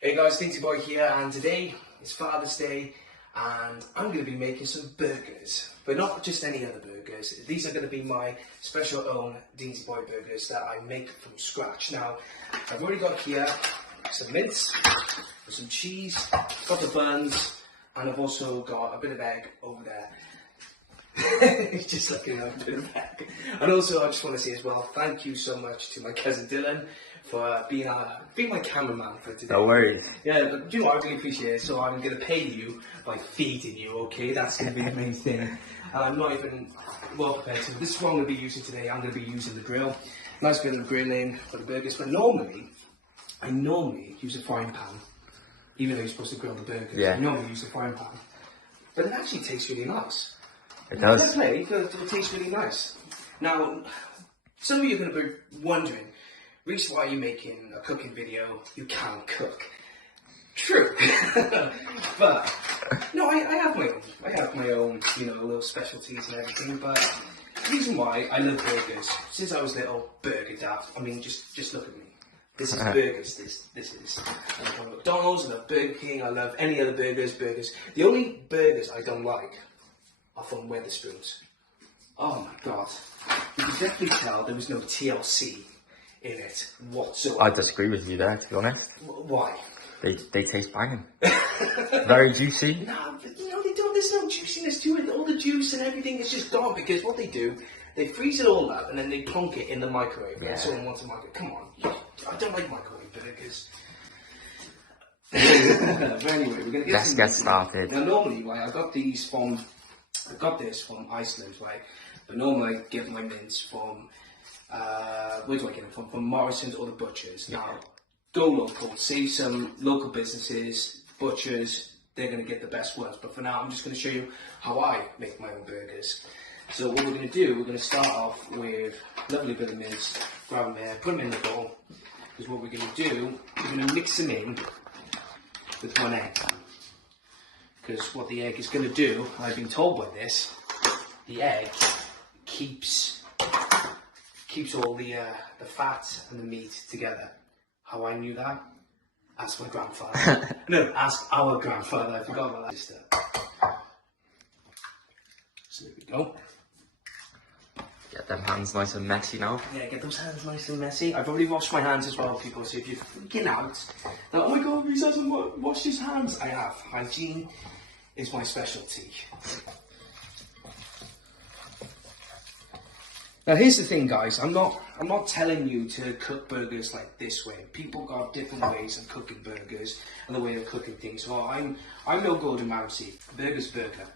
Hey guys, Deansy boy here, and today is Father's Day, and I'm going to be making some burgers, but not just any other burgers. These are going to be my special own Deansy boy burgers that I make from scratch. Now, I've already got here some mince, some cheese, got the buns, and I've also got a bit of egg over there. Just like a bit of egg. And also, I just want to say as well, thank you so much to my cousin Dylan for being my cameraman for today. No worries. Yeah, but you know, I really appreciate it. So I'm going to pay you by feeding you, okay? That's going to be the main thing. And I'm not even well prepared. So this is what I'm going to be using today. I'm going to be using the grill. Nice bit of grilling for the burgers. But I normally use a frying pan, even though you're supposed to grill the burgers. Yeah. I normally use a frying pan. But it actually tastes really nice. It does. It tastes really nice. Now, some of you are going to be wondering, Reece, why are you making a cooking video? You can't cook. True. But, no, I have my own, you know, little specialties and everything, but the reason why I love burgers, since I was little, burger daft. I mean, just look at me. This is burgers, this is. I love McDonald's, I love Burger King, I love any other burgers. The only burgers I don't like are from Wetherspoons. Oh my god. You can definitely tell there was no TLC in it whatsoever. I disagree with you there, to be honest. Why? They taste banging. Very juicy. No, but you know, there's no juiciness to it. All the juice and everything is just gone because what they do, they freeze it all up and then they plonk it in the microwave. Yeah. And someone wants a microwave. Come on. I don't like microwave burgers. But anyway, we're going to Let's get started. Now, normally, right, I got this from Iceland, right? But normally I get my mince from, where do I get them from? From Morrison's or the butchers. Now, go local, save some local businesses, butchers, they're going to get the best ones. But for now, I'm just going to show you how I make my own burgers. So what we're going to do, we're going to start off with a lovely bit of mince, grab them there, put them in the bowl. Because what we're going to do, we're going to mix them in with one egg. Because what the egg is going to do, I've been told by this, the egg keeps all the fat and the meat together. How I knew that? Ask my grandfather. No, ask our grandfather. I forgot about that. So there we go. Get them hands nice and messy now. Yeah, get those hands nice and messy. I've already washed my hands as well, people. So if you're freaking out, like, oh my god, Reece hasn't washed his hands. I have. Hygiene is my specialty. Now here's the thing, guys. I'm not telling you to cook burgers like this way. People got different ways of cooking burgers and the way of cooking things. So I'm no Gordon Ramsay. Burger's burger.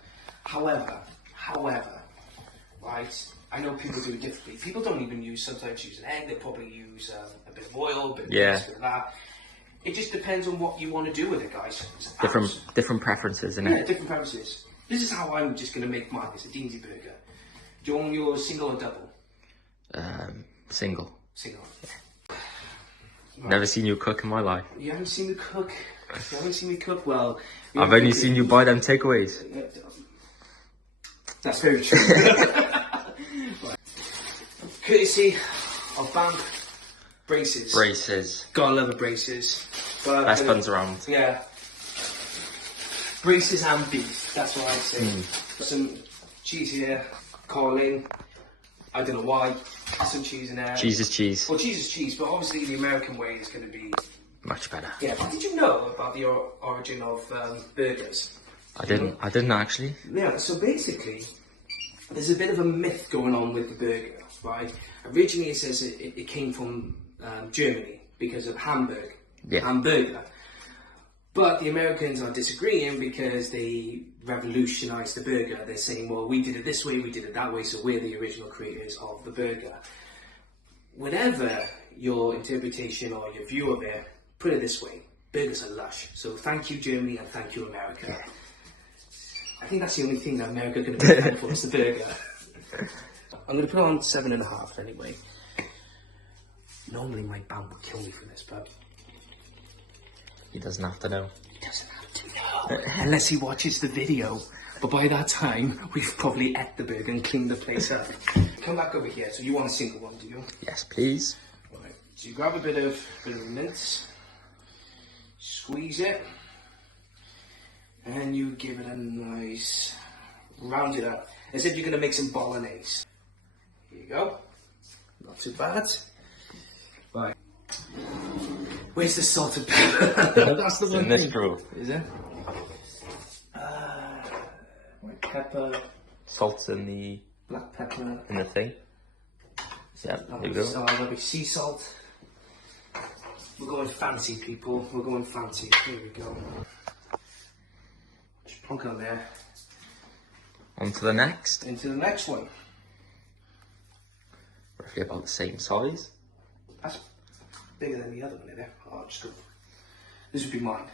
However, right? I know people do it differently. People don't even sometimes use an egg. They probably use a bit of oil, a bit of this, a bit of that. It just depends on what you want to do with it, guys. Different preferences, innit? Yeah, different preferences. This is how I'm just going to make mine. It's a Deansy burger. Do you want yours single or double? Single. Single. Yeah. Right. Never seen you cook in my life. You haven't seen me cook? You haven't seen me cook? Well... I've only seen you buy them takeaways. That's very true. Right. Courtesy of BAMP braces. Braces. Gotta love the braces. But, best buns around. Yeah. Braces and beef, that's what I'd say. Some cheese here, Colin. I don't know why. Some cheese in there. Cheese is cheese. Well, cheese is cheese, but obviously the American way is going to be much better. Yeah, but did you know about the origin of burgers? I didn't actually. Yeah, so basically, there's a bit of a myth going on with the burger, right? Originally it says it came from Germany because of Hamburg. Yeah. Hamburger. But the Americans are disagreeing because they revolutionized the burger. They're saying, well, we did it this way, we did it that way, so we're the original creators of the burger. Whatever your interpretation or your view of it, put it this way, burgers are lush. So thank you, Germany, and thank you, America. Yeah. I think that's the only thing that America can be thankful for is the burger. I'm going to put on 7.5 anyway. Normally my BAMP would kill me for this, but... He doesn't have to know. He doesn't have to know. Unless he watches the video. But by that time, we've probably ate the burger and cleaned the place up. Come back over here. So you want a single one, do you? Yes, please. Right. So you grab a bit of mince. squeeze it, and you give it a nice round it up, as if you're going to make some bolognese. Here you go. Not too bad. Right. Where's the salt and pepper? That's the one in this thing. drawer. Is it? White pepper, Salt's in the black pepper. thing. Yeah, there you go. Oh, there'll be sea salt. We're going fancy, people. We're going fancy. Here we go. Just plonk it on there. On to the next. Into the next one. Roughly about the same size. That's bigger than the other one, isn't it? Oh, just go. This would be mine.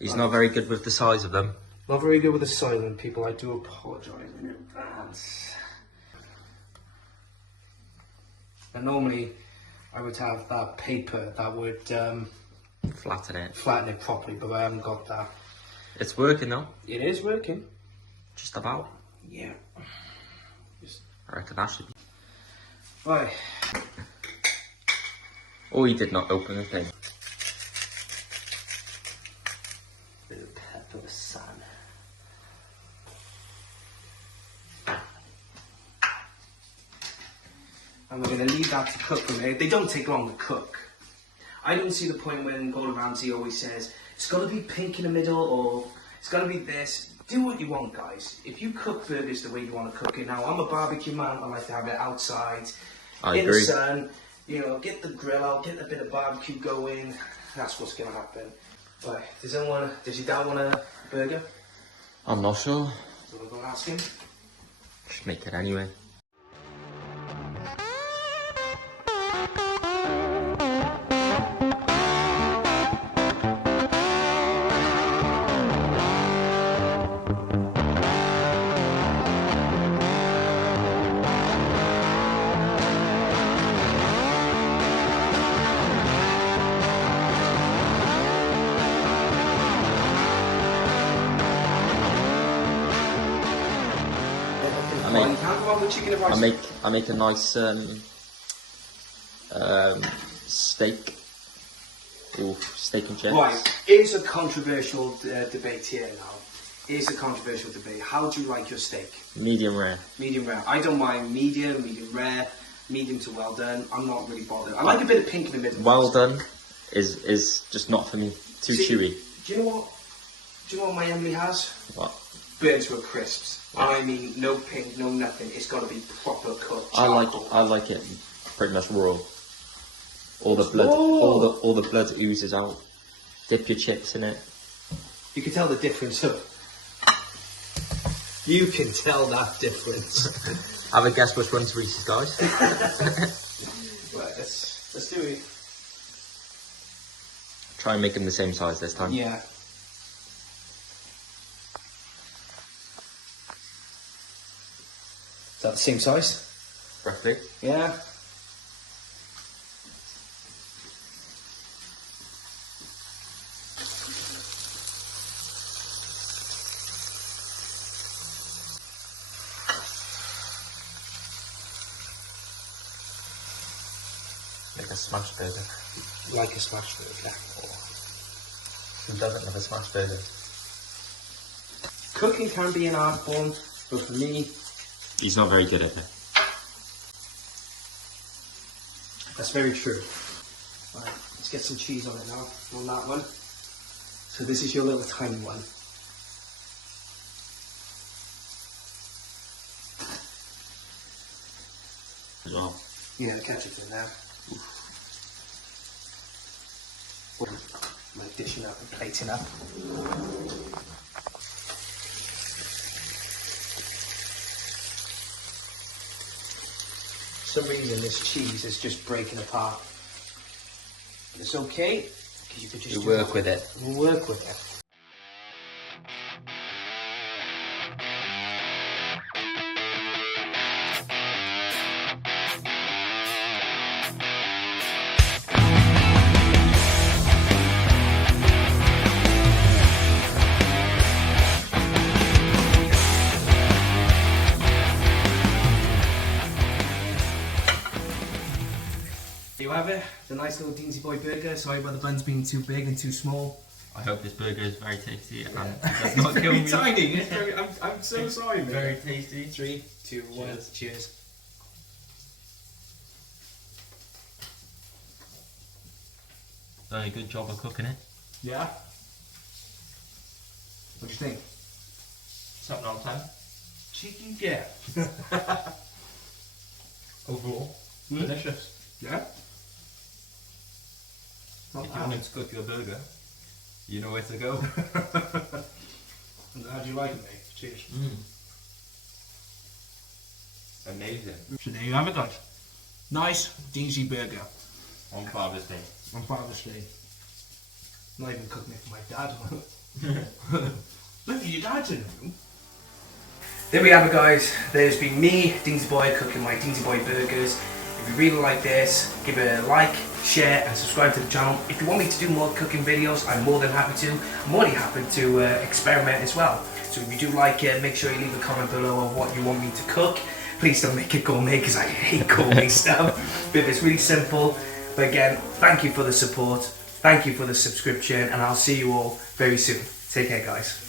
He's not very good with the size of them. Not very good with the silent people. I do apologise in advance. And normally, I would have that paper that would Flatten it. flatten it properly, but I haven't got that. It's working though. It is working. Just about. Yeah. I reckon that should be. Right. Oh, he did not open the thing. Bit of pepper, sun. And we're going to leave that to cook for a minute. They don't take long to cook. I don't see the point when Gordon Ramsay always says, it's got to be pink in the middle, or it's got to be this. Do what you want, guys. If you cook burgers the way you want to cook it. Now, I'm a barbecue man. I like to have it outside, I in agree. the sun. You know, get the grill out, get a bit of barbecue going. That's what's going to happen. Right, does your dad want a burger? I'm not sure. So we'll go and ask him. Just make it anyway. You can't go on with chicken and rice. I make a nice steak. Ooh, steak and chips. Right, here's a controversial debate here now. Here's a controversial debate. How do you like your steak? Medium rare. Medium rare. I don't mind medium rare, medium to well done. I'm not really bothered. I like a bit of pink in the middle. Well done is just not for me. Too chewy. Do you know what my Emily has? What? Burnt to a crisps. I mean, no pink, no nothing. It's got to be proper cooked. I like it pretty much raw. All the blood, all the blood oozes out. Dip your chips in it. You can tell the difference. You can tell that difference. Have a guess which one's Reese's, guys. Right, let's do it. Try and make them the same size this time. Yeah. Is that the same size? Roughly. Yeah. Like a smash burger. Like a smash burger. Who doesn't love a smash burger? Cooking can be an art form, but for me, He's not very good at it. that's very true. Right, let's get some cheese on it now, on that one. So this is your little tiny one. As well. Yeah, the ketchup's in there. Like dishing up and plating up. For some reason this cheese is just breaking apart. But it's okay, because you could just Work with it. Work with it. you have it. The nice little Deansy Boy burger. Sorry about the buns being too big and too small. I hope this burger is very tasty and Yeah. does not kill me. Tiny. It's very, I'm so sorry, man. Very tasty. 3, 2, 1. Cheers. Cheers. Done a good job of cooking it. Yeah. What do you think? 7 out of 10. Cheeky get. Overall, delicious. Yeah. Not If you wanted to cook your burger, you know where to go. And how do you like it, mate? Cheers. Amazing. So there you have it, guys. Nice Deansy burger On Father's Day. on Father's Day. Not even cooking it for my dad. Look at your dad's in the room. There we have it, guys. There's been me, Deansy Boy, cooking my Deansy Boy burgers. If you really like this, give it a like, share and subscribe to the channel. If you want me to do more cooking videos, I'm more than happy to. I'm more than happy to experiment as well. So if you do like it, make sure you leave a comment below on what you want me to cook. Please don't make it gourmet because I hate gourmet stuff. But it's really simple. But again, thank you for the support. Thank you for the subscription and I'll see you all very soon. Take care, guys.